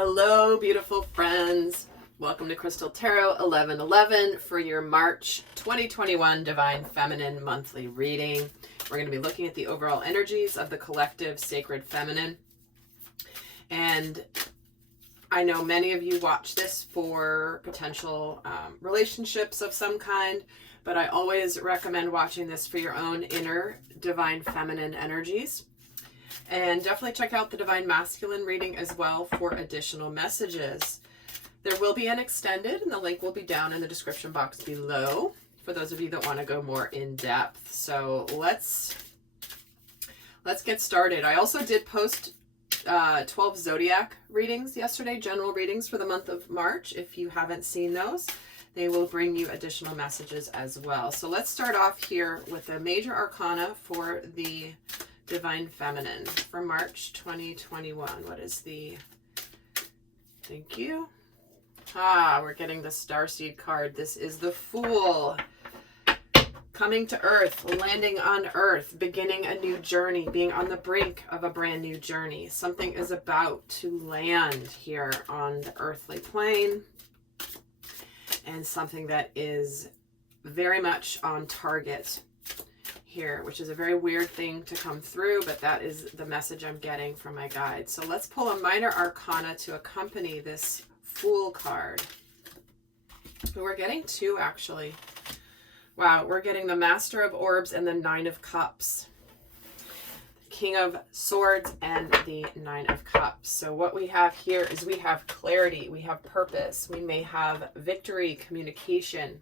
Hello, beautiful friends. Welcome to Crystal Tarot 1111 for your March 2021 Divine Feminine monthly reading. We're going to be looking at the overall energies of the collective Sacred Feminine. And I know many of you watch this for potential relationships of some kind, but I always recommend watching this for your own inner Divine Feminine energies. And definitely check out the Divine Masculine reading as well for additional messages. There will be an extended, and the link will be down in the description box below for those of you that want to go more in depth. So let's get started. I also did post 12 zodiac readings yesterday, general readings for the month of March. If you haven't seen those, they will bring you additional messages as well. So let's start off here with the major arcana for the Divine Feminine for March 2021. What is the... Thank you. We're getting the Starseed card. This is the Fool. Coming to Earth, landing on Earth, beginning a new journey, being on the brink of a brand new journey. Something is about to land here on the earthly plane, and something that is very much on target here, which is a very weird thing to come through, but that is the message I'm getting from my guide. So let's pull a minor arcana to accompany this Fool card. We're getting two, actually. Wow, we're getting the Master of Orbs and the Nine of Cups. King of Swords and the Nine of Cups. So what we have here is we have clarity, we have purpose, we may have victory, communication,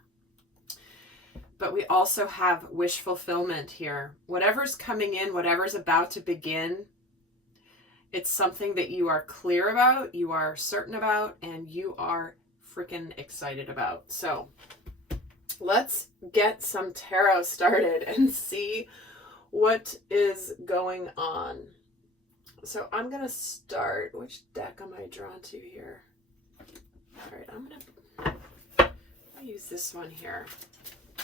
but we also have wish fulfillment here. Whatever's coming in, whatever's about to begin, it's something that you are clear about, you are certain about, and you are freaking excited about. So let's get some tarot started and see what is going on. So I'm going to start. Which deck am I drawn to here? All right, I'm going to use this one here.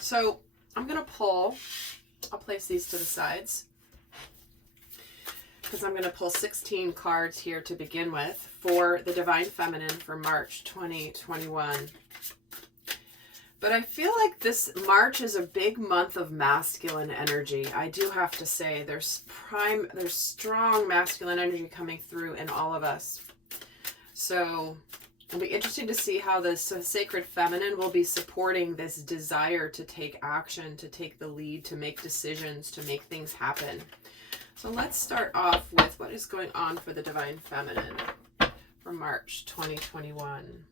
So I'm going to pull, I'll place these to the sides, because I'm going to pull 16 cards here to begin with for the Divine Feminine for March 2021. But I feel like this March is a big month of masculine energy. I do have to say there's strong masculine energy coming through in all of us. So it'll be interesting to see how the Sacred Feminine will be supporting this desire to take action, to take the lead, to make decisions, to make things happen. So let's start off with what is going on for the Divine Feminine for March 2021.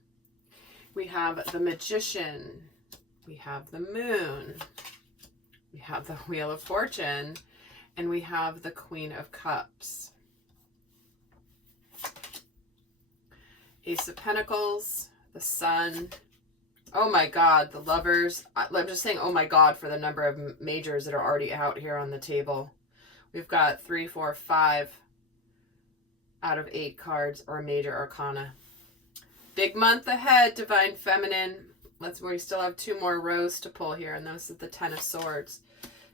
We have the Magician, we have the Moon, we have the Wheel of Fortune, and we have the Queen of Cups. Ace of Pentacles, the Sun. Oh my God, the Lovers. I'm just saying, oh my God, for the number of majors that are already out here on the table. We've got 3, 4, 5 out of 8 cards or major arcana. Big month ahead, Divine Feminine. We still have 2 more rows to pull here, and this is the 10 of Swords.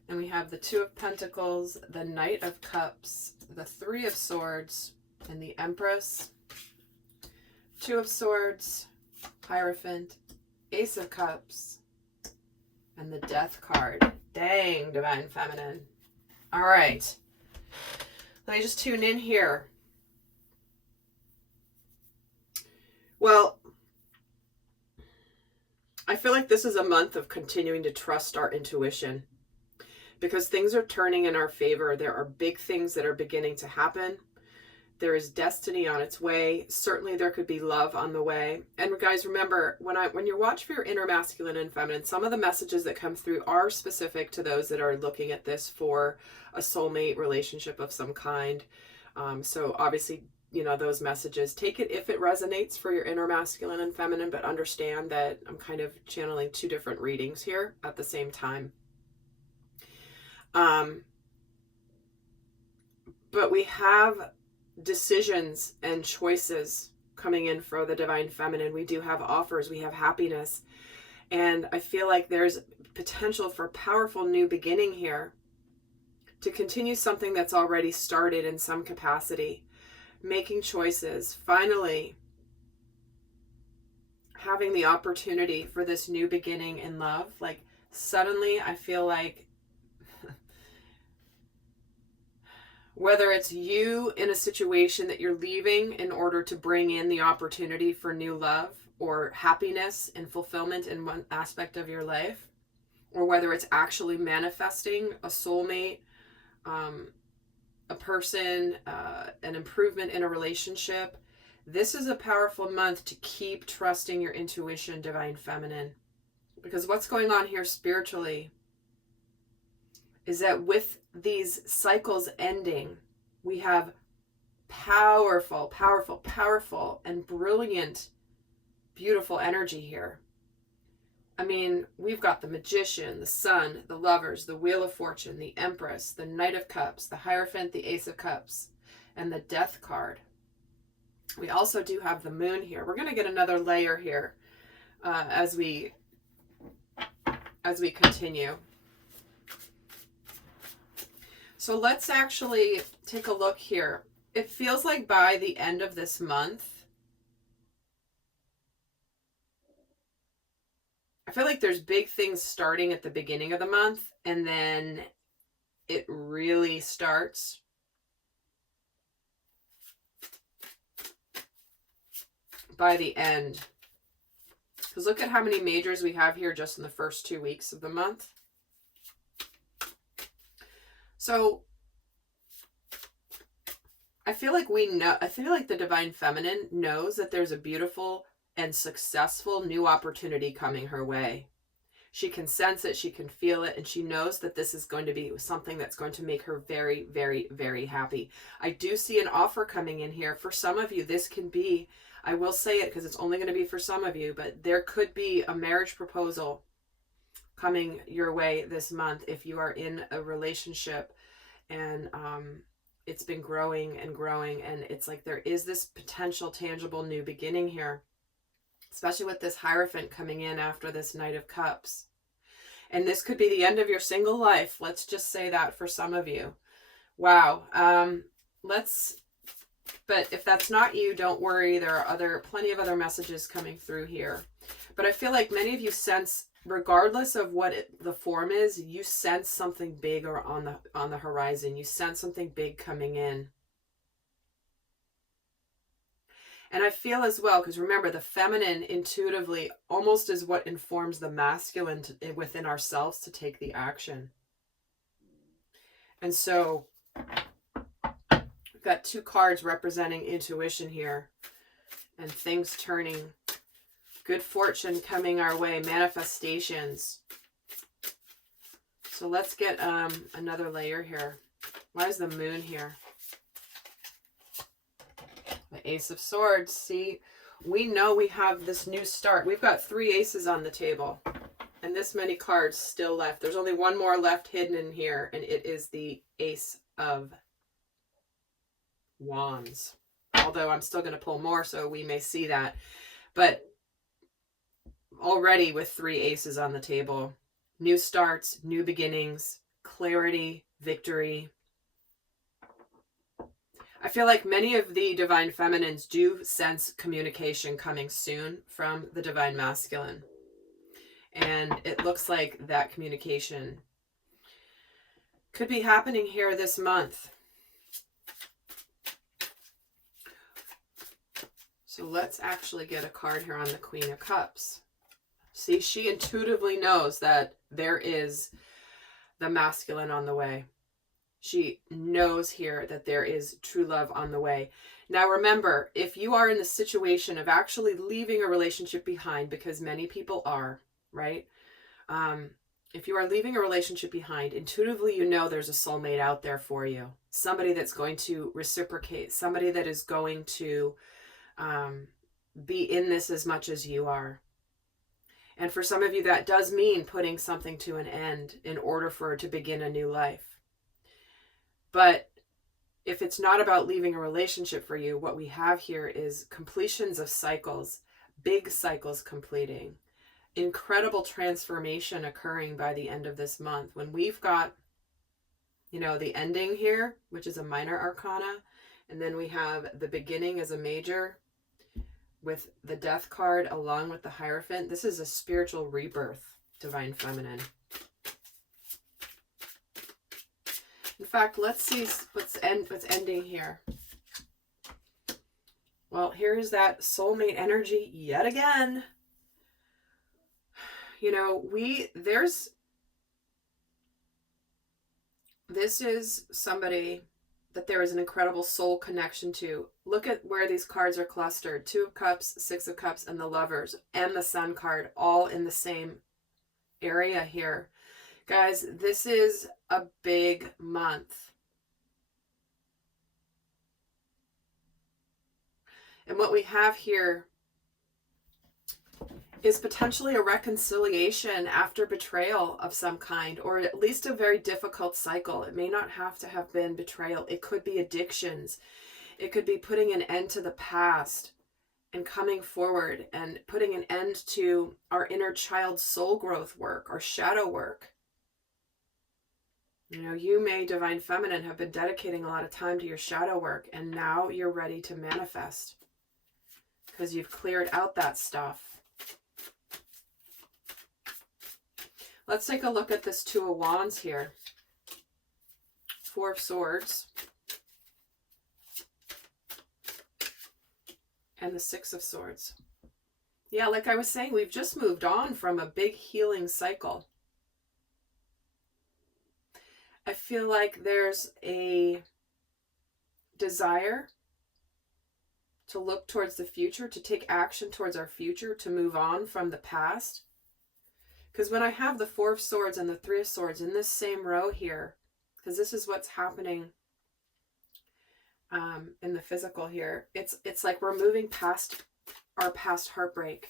And we have the 2 of Pentacles, the Knight of Cups, the 3 of Swords, and the Empress. 2 of Swords, Hierophant, Ace of Cups, and the Death card. Dang, Divine Feminine. All right. Let me just tune in here. Well, I feel like this is a month of continuing to trust our intuition, because things are turning in our favor. There are big things that are beginning to happen. There is destiny on its way. Certainly there could be love on the way. And guys, remember, when you watch for your inner masculine and feminine, some of the messages that come through are specific to those that are looking at this for a soulmate relationship of some kind. So obviously, you know, those messages, take it if it resonates for your inner masculine and feminine, but understand that I'm kind of channeling 2 different readings here at the same time. But we have decisions and choices coming in for the Divine Feminine. We do have offers, we have happiness, and I feel like there's potential for powerful new beginning here to continue something that's already started in some capacity. Making choices, finally having the opportunity for this new beginning in love. Like suddenly I feel like whether it's you in a situation that you're leaving in order to bring in the opportunity for new love or happiness and fulfillment in one aspect of your life, or whether it's actually manifesting a soulmate, a person, an improvement in a relationship. This is a powerful month to keep trusting your intuition, Divine Feminine. Because what's going on here spiritually is that with these cycles ending, we have powerful, powerful, powerful, and brilliant, beautiful energy here. I mean, we've got the Magician, the Sun, the Lovers, the Wheel of Fortune, the Empress, the Knight of Cups, the Hierophant, the Ace of Cups, and the Death card. We also do have the Moon here. We're going to get another layer here as we continue. So let's actually take a look here. It feels like by the end of this month, I feel like there's big things starting at the beginning of the month, and then it really starts by the end. Because look at how many majors we have here just in the first 2 weeks of the month. So I feel like the Divine Feminine knows that there's a beautiful and successful new opportunity coming her way. She can sense it, she can feel it, and she knows that this is going to be something that's going to make her very, very, very happy. I do see an offer coming in here. For some of you, this can be, I will say it because it's only going to be for some of you, but there could be a marriage proposal coming your way this month if you are in a relationship and it's been growing and growing, and it's like there is this potential tangible new beginning here, especially with this Hierophant coming in after this Knight of Cups. And this could be the end of your single life. Let's just say that for some of you. Wow. But if that's not you, don't worry. There are plenty of other messages coming through here. But I feel like many of you sense, regardless of what the form is, you sense something big or on the horizon. You sense something big coming in. And I feel as well, because remember, the feminine intuitively almost is what informs the masculine within ourselves to take the action. And so we've got 2 cards representing intuition here and things turning. Good fortune coming our way, manifestations. So let's get another layer here. Why is the Moon here? The Ace of Swords. See, we know we have this new start. We've got 3 aces on the table and this many cards still left. There's only one more left hidden in here, and it is the Ace of Wands. Although I'm still going to pull more, so we may see that. But already with 3 aces on the table, new starts, new beginnings, clarity, victory. I feel like many of the Divine Feminines do sense communication coming soon from the Divine Masculine. And it looks like that communication could be happening here this month. So let's actually get a card here on the Queen of Cups. See, she intuitively knows that there is the masculine on the way. She knows here that there is true love on the way. Now remember, if you are in the situation of actually leaving a relationship behind, because many people are, right? If you are leaving a relationship behind, intuitively you know there's a soulmate out there for you. Somebody that's going to reciprocate. Somebody that is going to be in this as much as you are. And for some of you, that does mean putting something to an end in order for it to begin a new life. But if it's not about leaving a relationship for you, what we have here is completions of cycles, big cycles completing, incredible transformation occurring by the end of this month. When we've got, you know, the ending here, which is a minor arcana, and then we have the beginning as a major, with the Death card along with the Hierophant. This is a spiritual rebirth, Divine Feminine. In fact, let's see what's ending here. Well, here's that soulmate energy yet again. You know, this is somebody that there is an incredible soul connection to. Look at where these cards are clustered. 2 of Cups, 6 of Cups, and the Lovers, and the Sun card, all in the same area here. Guys, this is a big month. And what we have here is potentially a reconciliation after betrayal of some kind, or at least a very difficult cycle. It may not have to have been betrayal. It could be addictions. It could be putting an end to the past and coming forward and putting an end to our inner child soul growth work, our shadow work. You know, you may, Divine Feminine, have been dedicating a lot of time to your shadow work, and now you're ready to manifest because you've cleared out that stuff. Let's take a look at this 2 of Wands here. 4 of Swords. And the 6 of Swords. Yeah, like I was saying, we've just moved on from a big healing cycle. I feel like there's a desire to look towards the future, to take action towards our future, to move on from the past. Because when I have the 4 of Swords and the 3 of Swords in this same row here, because this is what's happening in the physical here, it's like we're moving past our past heartbreak.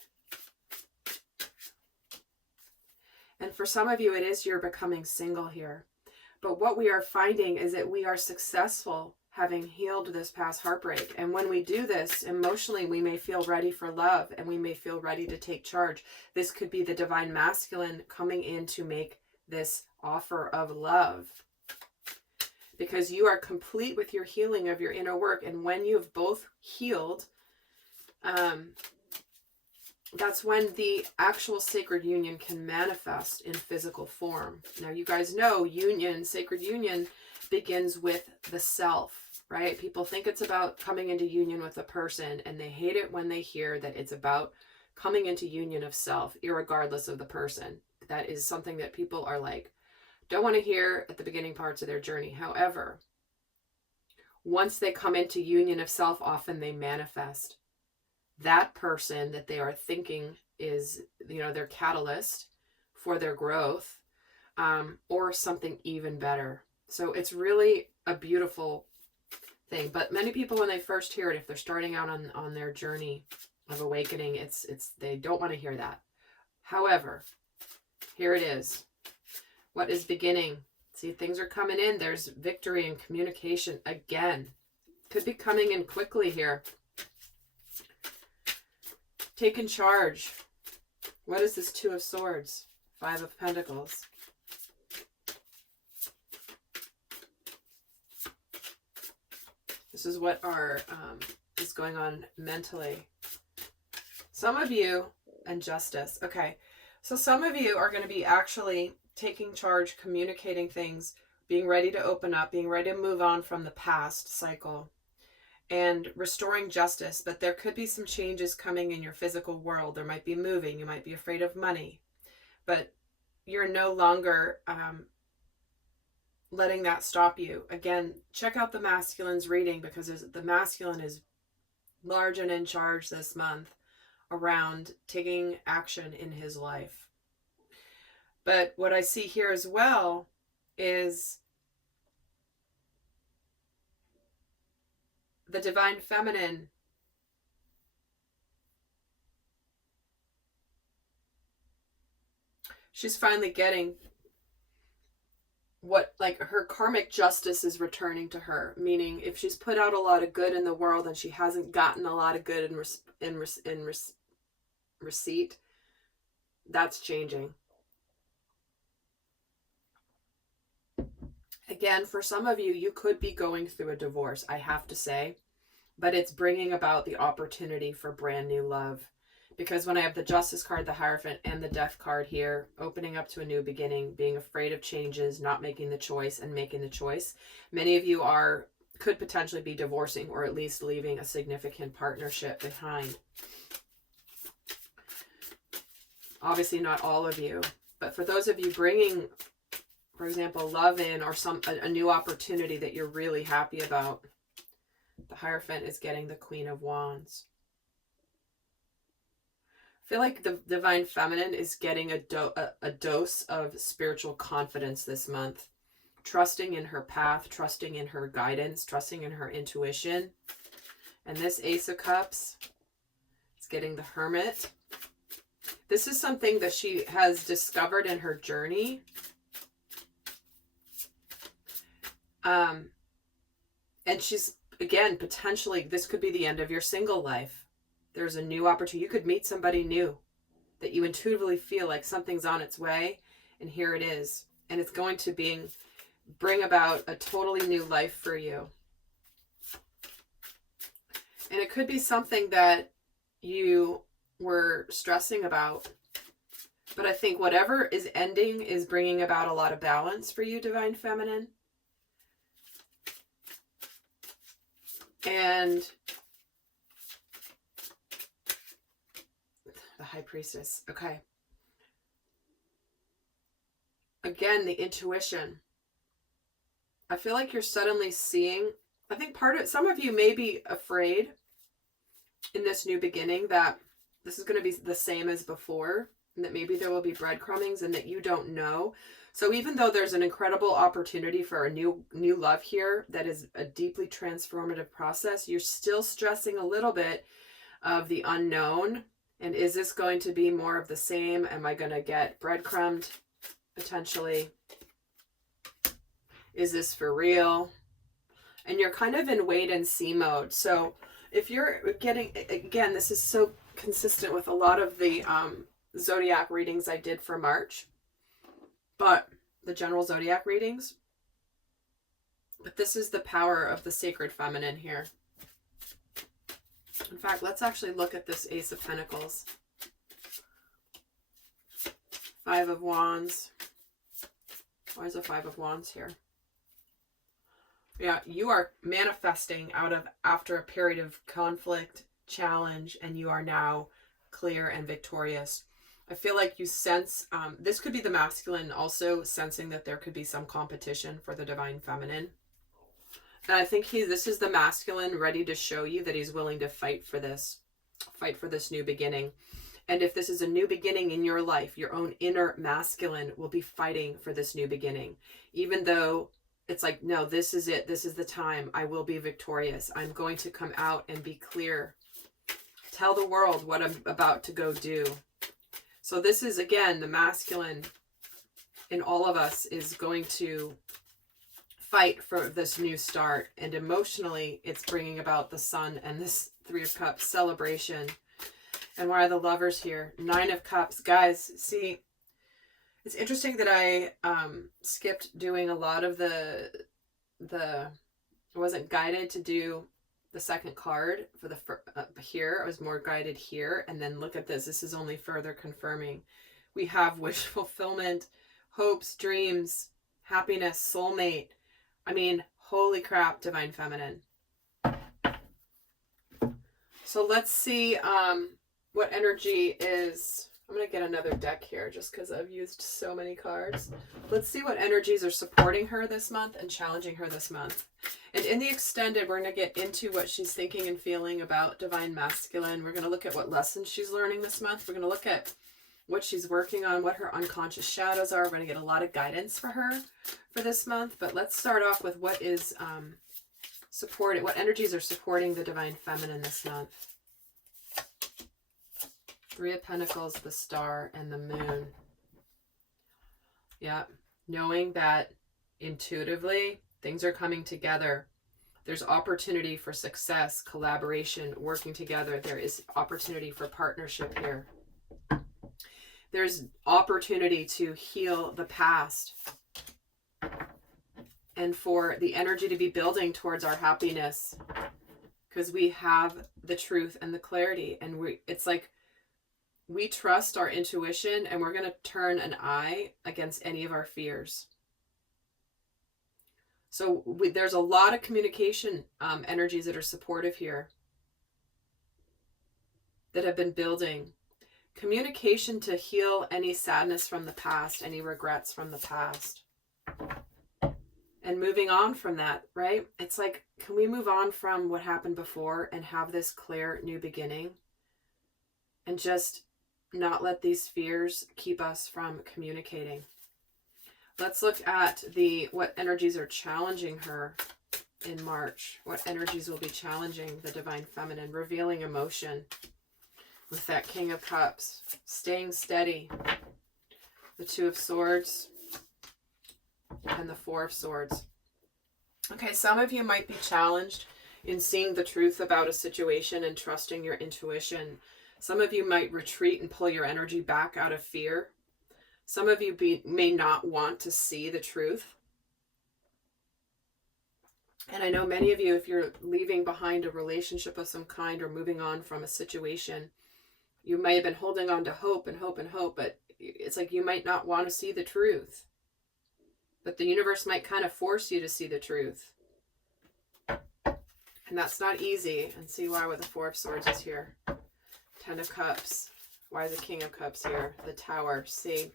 And for some of you, it is you're becoming single here. But what we are finding is that we are successful having healed this past heartbreak. And when we do this, emotionally, we may feel ready for love and we may feel ready to take charge. This could be the Divine Masculine coming in to make this offer of love. Because you are complete with your healing of your inner work. And when you've both healed, that's when the actual sacred union can manifest in physical form. Now, you guys know union, sacred union, begins with the self. Right? People think it's about coming into union with a person, and they hate it when they hear that it's about coming into union of self, irregardless of the person. That is something that people are like, don't want to hear at the beginning parts of their journey. However, once they come into union of self, often they manifest that person that they are thinking is, you know, their catalyst for their growth, or something even better. So it's really a beautiful thing. But many people, when they first hear it, if they're starting out on their journey of awakening, they don't want to hear that. However, here it is. What is beginning? See, things are coming in. There's victory and communication again. Could be coming in quickly here. Taking charge. What is this 2 of Swords? 5 of Pentacles. This is what is going on mentally. Some of you, and Justice. Okay, so some of you are going to be actually taking charge, communicating things, being ready to open up, being ready to move on from the past cycle, and restoring justice. But there could be some changes coming in your physical world. There might be moving. You might be afraid of money, but you're no longer letting that stop you. Again, check out the masculine's reading, because the masculine is large and in charge this month around taking action in his life. But what I see here as well is the Divine Feminine she's finally getting what, like, her karmic justice is returning to her. Meaning, if she's put out a lot of good in the world and she hasn't gotten a lot of good in receipt, that's changing. Again, for some of you, you could be going through a divorce. I have to say, but it's bringing about the opportunity for brand new love. Because when I have the Justice card, the Hierophant, and the Death card here, opening up to a new beginning, being afraid of changes, not making the choice, and making the choice. Many of you could potentially be divorcing or at least leaving a significant partnership behind. Obviously not all of you, but for those of you bringing, for example, love in or a new opportunity that you're really happy about, the Hierophant is getting the Queen of Wands. I feel like the Divine Feminine is getting a dose of spiritual confidence this month. Trusting in her path, trusting in her guidance, trusting in her intuition. And this Ace of Cups is getting the Hermit. This is something that she has discovered in her journey. And she's, again, potentially, this could be the end of your single life. There's a new opportunity. You could meet somebody new that you intuitively feel like something's on its way, and here it is. And it's going to bring about a totally new life for you. And it could be something that you were stressing about. But I think whatever is ending is bringing about a lot of balance for you, Divine Feminine. And the High Priestess. Okay. Again, the intuition. I feel like you're suddenly seeing, I think some of you may be afraid in this new beginning that this is going to be the same as before, and that maybe there will be breadcrumbings and that you don't know. So even though there's an incredible opportunity for a new love here that is a deeply transformative process, you're still stressing a little bit of the unknown. And is this going to be more of the same? Am I going to get breadcrumbed potentially? Is this for real? And you're kind of in wait and see mode. So if you're getting, again, this is so consistent with a lot of the zodiac readings I did for March, but the general zodiac readings. But this is the power of the sacred feminine here. In fact, let's actually look at this Ace of Pentacles. Five of Wands. Why is a Five of Wands here? Yeah, you are manifesting after a period of conflict, challenge, and you are now clear and victorious. I feel like you sense, this could be the masculine also sensing that there could be some competition for the Divine Feminine. And I think this is the masculine ready to show you that he's willing to fight for this new beginning. And if this is a new beginning in your life, your own inner masculine will be fighting for this new beginning. Even though it's like, no, this is it. This is the time. I will be victorious. I'm going to come out and be clear. Tell the world what I'm about to go do. So this is, again, the masculine in all of us is going to fight for this new start. And emotionally, it's bringing about the Sun and this Three of Cups celebration. And why are the Lovers here? Nine of Cups. Guys, see, it's interesting that I skipped doing a lot of I wasn't guided to do the second card for the here. I was more guided here. And then look at this. This is only further confirming. We have wish fulfillment, hopes, dreams, happiness, soulmate. I mean, holy crap, Divine Feminine. So let's see what energy is. I'm going to get another deck here just because I've used so many cards. Let's see what energies are supporting her this month and challenging her this month. And in the extended, we're going to get into what she's thinking and feeling about Divine Masculine. We're going to look at what lessons she's learning this month. We're going to look at what she's working on, what her unconscious shadows are. We're going to get a lot of guidance for her for this month. But let's start off with what is supported, what energies are supporting the Divine Feminine this month. Three of Pentacles, the Star, and the Moon. Yeah, knowing that intuitively things are coming together. There's opportunity for success, collaboration, working together. There is opportunity for partnership here. There's opportunity to heal the past and for the energy to be building towards our happiness. because we have the truth and the clarity, and it's like we trust our intuition, and we're going to turn an eye against any of our fears. So there's a lot of communication energies that are supportive here that have been building. Communication to heal any sadness from the past, any regrets from the past. And moving on from that, right? It's like, can we move on from what happened before and have this clear new beginning? And just not let these fears keep us from communicating. Let's look at what energies are challenging her in March. What energies will be challenging the Divine Feminine? Revealing emotion with that King of Cups. Staying steady. The Two of Swords and the Four of Swords. Okay, some of you might be challenged in seeing the truth about a situation and trusting your intuition. Some of you might retreat and pull your energy back out of fear. Some of you may not want to see the truth. And I know many of you, if you're leaving behind a relationship of some kind or moving on from a situation, you may have been holding on to hope and hope and hope, but it's like you might not want to see the truth. But the universe might kind of force you to see the truth. And that's not easy. And see why with the Four of Swords is here. Ten of Cups. Why the King of Cups here? The Tower. See?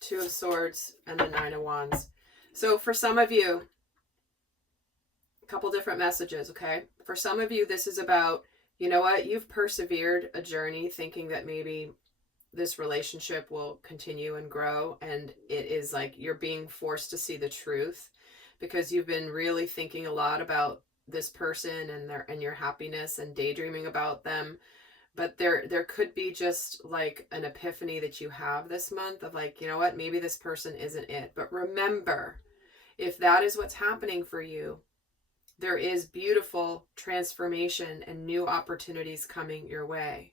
Two of Swords and the Nine of Wands. So for some of you, a couple different messages, okay? For some of you, this is about, you know what? You've persevered a journey thinking that maybe this relationship will continue and grow, and it is like you're being forced to see the truth because you've been really thinking a lot about this person and your happiness and daydreaming about them. But there could be just like an epiphany that you have this month of like, you know what, maybe this person isn't it. But remember, if that is what's happening for you, there is beautiful transformation and new opportunities coming your way.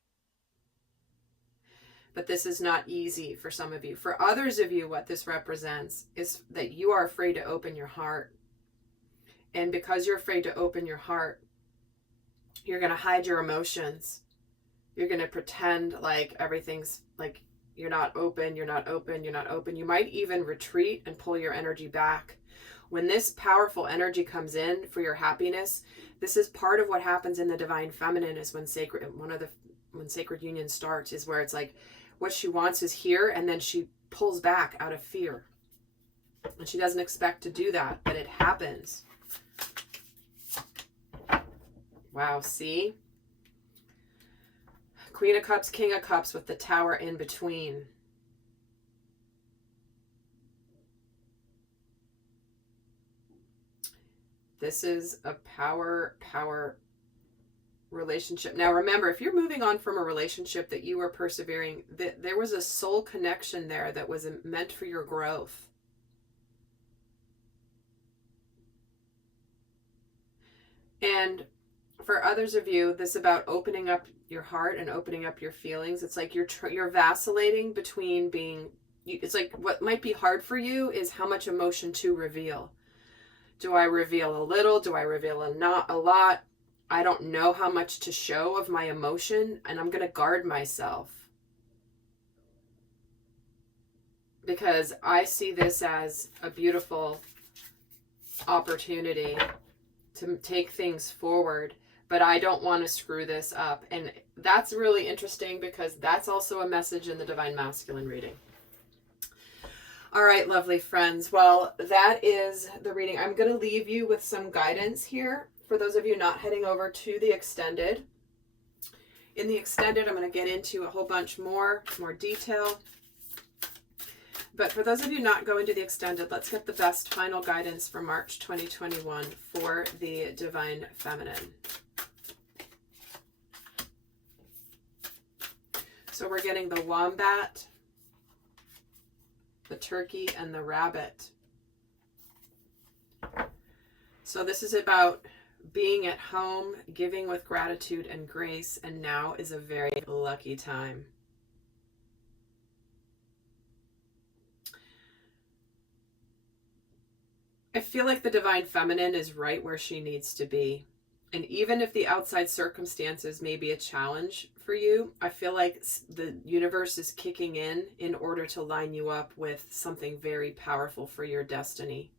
But this is not easy for some of you. For others of you, what this represents is that you are afraid to open your heart. And because you're afraid to open your heart, you're going to hide your emotions. You're going to pretend like everything's like you're not open, you're not open, you're not open. You might even retreat and pull your energy back. When this powerful energy comes in for your happiness, this is part of what happens in the Divine Feminine is when sacred union starts is where it's like what she wants is here, and then she pulls back out of fear. And she doesn't expect to do that, but it happens. Wow, see? Queen of Cups, King of Cups with the Tower in between. This is a power relationship. Now remember, if you're moving on from a relationship that you were persevering, there was a soul connection there that was meant for your growth. And for others of you, this is about opening up your heart and opening up your feelings. It's like you're vacillating between it's like what might be hard for you is how much emotion to reveal. Do I reveal a little? Do I reveal not a lot? I don't know how much to show of my emotion, and I'm going to guard myself. Because I see this as a beautiful opportunity to take things forward, but I don't want to screw this up. And that's really interesting because that's also a message in the Divine Masculine reading. All right, lovely friends. Well, that is the reading. I'm going to leave you with some guidance here for those of you not heading over to the extended. In the extended, I'm going to get into a whole bunch more detail. But for those of you not going to the extended, let's get the best final guidance for March 2021 for the Divine Feminine. So we're getting the wombat, the turkey, and the rabbit. So this is about being at home, giving with gratitude and grace, and now is a very lucky time. I feel like the Divine Feminine is right where she needs to be. And even if the outside circumstances may be a challenge for you, I feel like the universe is kicking in order to line you up with something very powerful for your destiny.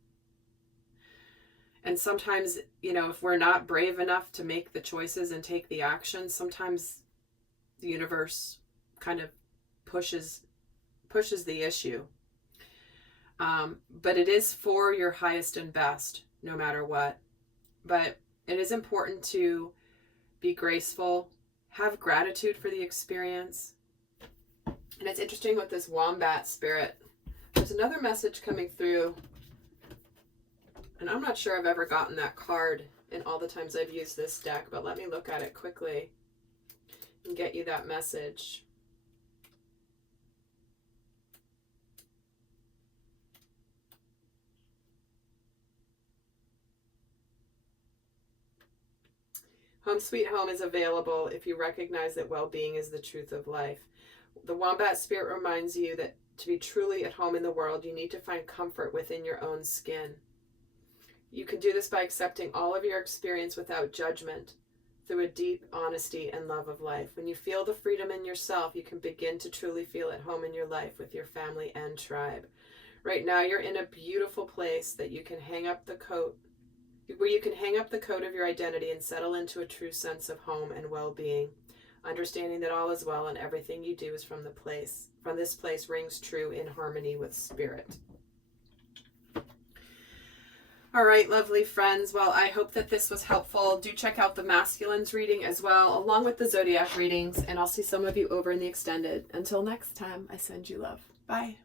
And sometimes, you know, if we're not brave enough to make the choices and take the action, sometimes the universe kind of pushes the issue. But it is for your highest and best, no matter what. But it is important to be graceful, have gratitude for the experience. And it's interesting with this wombat spirit. There's another message coming through, and I'm not sure I've ever gotten that card in all the times I've used this deck, but let me look at it quickly and get you that message. Home Sweet Home is available if you recognize that well-being is the truth of life. The Wombat Spirit reminds you that to be truly at home in the world, you need to find comfort within your own skin. You can do this by accepting all of your experience without judgment, through a deep honesty and love of life. When you feel the freedom in yourself, you can begin to truly feel at home in your life with your family and tribe. Right now, you're in a beautiful place that you can hang up the coat, where you can hang up the coat of your identity and settle into a true sense of home and well-being, understanding that all is well and everything you do is from this place rings true in harmony with spirit. All right, lovely friends. Well, I hope that this was helpful. Do check out the masculines reading as well, along with the zodiac readings, and I'll see some of you over in the extended. Until next time, I send you love. Bye.